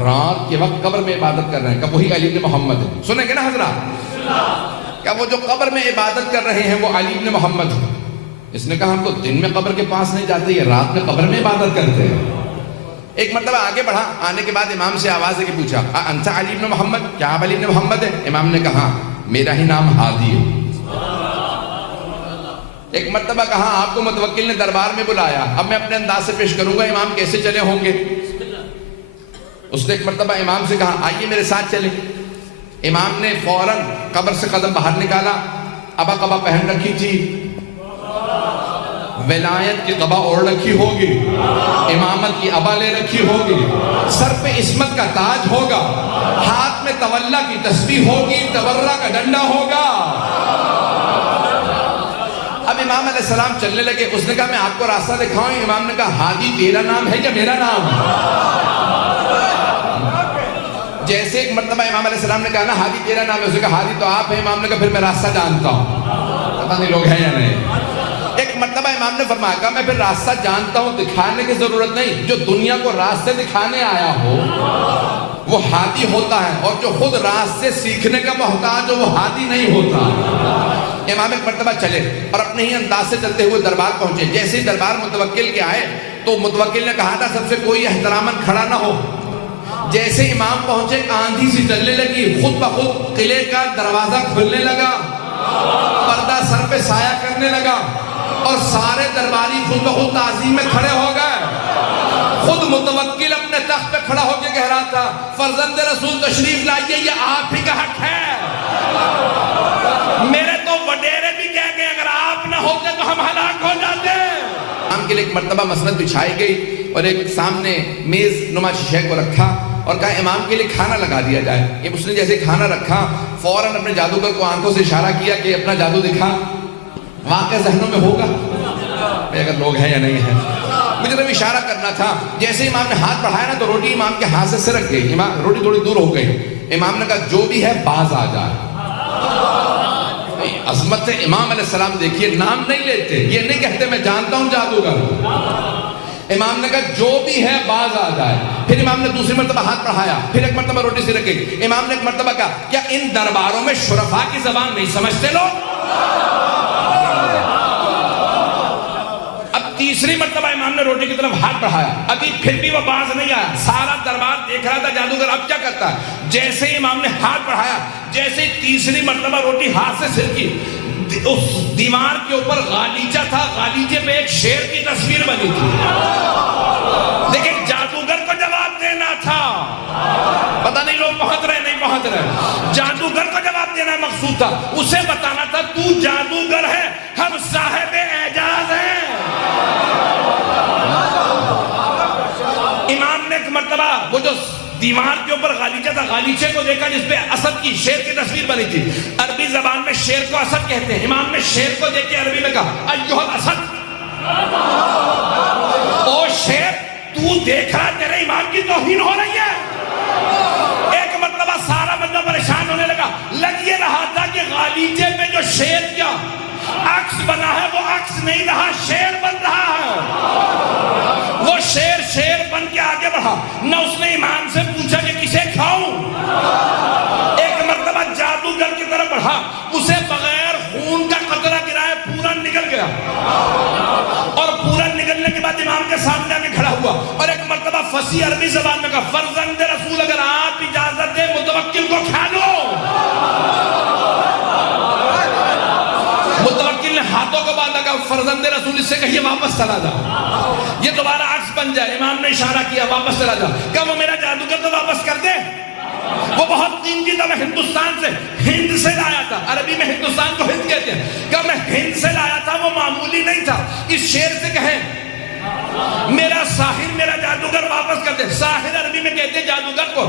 رات کے وقت قبر میں عبادت کر رہے ہیں، کب وہی علی بن محمد ہے، سنیں گے نا حضرات؟ کیا وہ جو قبر میں عبادت کر رہے ہیں وہ علی بن محمد ہے؟ اس نے کہا ہم تو دن میں قبر کے پاس نہیں جاتے، یہ رات میں قبر میں عبادت کرتے ہیں۔ ایک مرتبہ آگے بڑھا، آنے کے بعد امام سے آواز دے کے پوچھا انت علی بن محمد، کیا آپ علی بن محمد ہے؟ امام نے کہا میرا ہی نام ہادی ہے۔ ایک مرتبہ کہا آپ کو متوکل نے دربار میں بلایا، اب میں اپنے انداز سے پیش کروں گا، امام کیسے چلے ہوں گے؟ اس نے ایک مرتبہ امام سے کہا آئیے میرے ساتھ چلیں۔ امام نے فوراً قبر سے قدم باہر نکالا، ابا قبا پہن رکھی تھی، ولایت کی قبا اوڑھ رکھی ہوگی، امامت کی ابا لے رکھی ہوگی، سر پہ عصمت کا تاج ہوگا، ہاتھ میں تولا کی تسبیح ہوگی، تورا کا ڈنڈا ہوگا۔ اب امام علیہ السلام چلنے لگے، اس نے کہا میں آپ کو راستہ دکھاؤں؟ امام نے کہا ہادی تیرا نام ہے یا میرا نام؟ جیسے ایک مرتبہ امام علیہ السلام نے کہا نا ہادی تیرا نام ہے، اس نے کہا ہادی تو آپ ہیں۔ امام نے کہا پھر میں راستہ جانتا ہوں، پتہ نہیں لوگ ہیں یا نہیں۔ ایک مرتبہ امام نے فرمایا کہا میں پھر راستہ جانتا ہوں، دکھانے کی ضرورت نہیں، جو دنیا کو راستے دکھانے آیا ہو وہ ہادی ہوتا ہے، اور جو خود راستے سیکھنے کا محتاج ہو وہ ہادی نہیں ہوتا۔ امام ایک مرتبہ چلے اور اپنے ہی انداز سے چلتے ہوئے دربار پہنچے۔ جیسے ہی دربار متوکل کے آئے تو متوکل نے کہا تھا سب سے کوئی احتراماً کھڑا نہ ہو۔ جیسے امام پہنچے آندھی سی چلنے لگی، خود بخود قلعے کا دروازہ کھلنے لگا، پردہ سر پہ سایہ کرنے لگا، اور سارے درباری خود بخود تعظیم میں کھڑے ہو گئے۔ خود متوکل اپنے تخت پہ کھڑا ہو کے کہہ رہا تھا فرزند رسول تشریف لائیے، یہ آپ ہی کا حق ہے۔ میرے تو وڈیرے بھی کہہ گئے اگر آپ نہ ہوتے تو ہم ہلاک ہو جاتے۔ امام کے لیے ایک مرتبہ مسند بچھائی گئی اور ایک سامنے میز نما شیشے کو رکھا اور کہا امام کے لیے کھانا لگا دیا جائے۔ اس نے جیسے کھانا رکھا فوراً اپنے جادوگر کو آنکھوں سے اشارہ کیا کہ اپنا جادو دکھا۔ واقع ذہنوں میں ہوگا اگر لوگ ہیں یا نہیں ہیں، مجھے تو اشارہ کرنا تھا۔ جیسے امام نے ہاتھ بڑھایا نا تو روٹی امام کے ہاتھ سے سرک گئی، امام روٹی تھوڑی دور ہو گئی۔ امام نے کہا جو بھی ہے باز آ جائے۔ عظمت امام علیہ السلام دیکھیے، نام نہیں لیتے، یہ نہیں کہتے میں جانتا ہوں جادوگر۔ امام نے کہا جو بھی ہے باز آ جائے۔ پھر امام نے دوسری مرتبہ ہاتھ بڑھایا، پھر ایک مرتبہ روٹی سے رکھ گئی۔ امام نے ایک مرتبہ کہا کیا ان درباروں میں شرفاء کی زبان نہیں سمجھتے لوگ؟ اب تیسری مرتبہ امام نے روٹی کی طرف ہاتھ بڑھایا، ابھی پھر بھی وہ باز نہیں آیا۔ سارا دربار دیکھ رہا تھا جادوگر اب کیا کرتا ہے۔ جیسے ہی امام نے ہاتھ بڑھایا، جیسے تیسری مرتبہ روٹی ہاتھ سے سرکی، اس دیوار کے اوپر غالیچہ تھا، غالیچے پہ ایک شیر کی تصویر بنی تھی۔ لیکن جادوگر کو جواب دینا تھا، پتہ نہیں لوگ پہنچ رہے نہیں پہنچ رہے۔ جادوگر کو جواب دینا مقصود تھا، اسے بتانا تھا تو جادوگر ہے، ہم صاحب اعجاز ہیں۔ امام نے ایک مرتبہ وہ جو دیوار کے اوپر غالیچہ تھا، غالیچے کو دیکھا جس پہ اسد کی شیر کی تصویر بنی تھی۔ عربی زبان میں شیر کو اسد کہتے ہیں۔ امام نے شیر کو دیکھ کے عربی میں کہا ایھا الاسد، او شیر تو دیکھ رہا تیرے ایمان کی توہین ہو رہی ہے۔ ایک مرتبہ سارا بندہ پریشان ہونے لگا، لگ یہ رہا تھا کہ غالیچے پہ جو شیر کیا عکس بنا ہے وہ عکس نہیں رہا، شیر بن رہا ہے۔ وہ شیر بن کے آگے بڑھا، نہ اس نے امام سے پوچھا کہ کسے کھاؤں۔ ایک مرتبہ جادوگر کی طرف بڑھا، اسے بغیر خون کا قطرہ گرائے پورا نکل گیا، اور پورا نکلنے کے بعد امام کے سامنے آگے کھڑا ہوا اور ایک مرتبہ فصیح عربی زبان میں کہا فرزند رسول اگر آپ اجازت دیں متوکل کو کھا لو۔ متوکل نے ہاتھوں کو باندھا، کہا فرزند رسول اس سے کہیے واپس چلا جا، یہ دوبارہ عکس بن جائے۔ امام نے اشارہ کیا واپس چلا جا، کہا وہ میرا جادوگر تو واپس کر دے، وہ بہت قیمتی تھا، میں ہندوستان سے ہند سے لایا تھا، عربی میں ہندوستان کو ہند کہتے ہیں، کہا میں ہند سے لایا تھا، وہ معمولی نہیں تھا، اس شیر سے کہیں میرا ساحر میرا جادوگر واپس کر دے۔ ساحر عربی میں کہتے ہیں جادوگر کو۔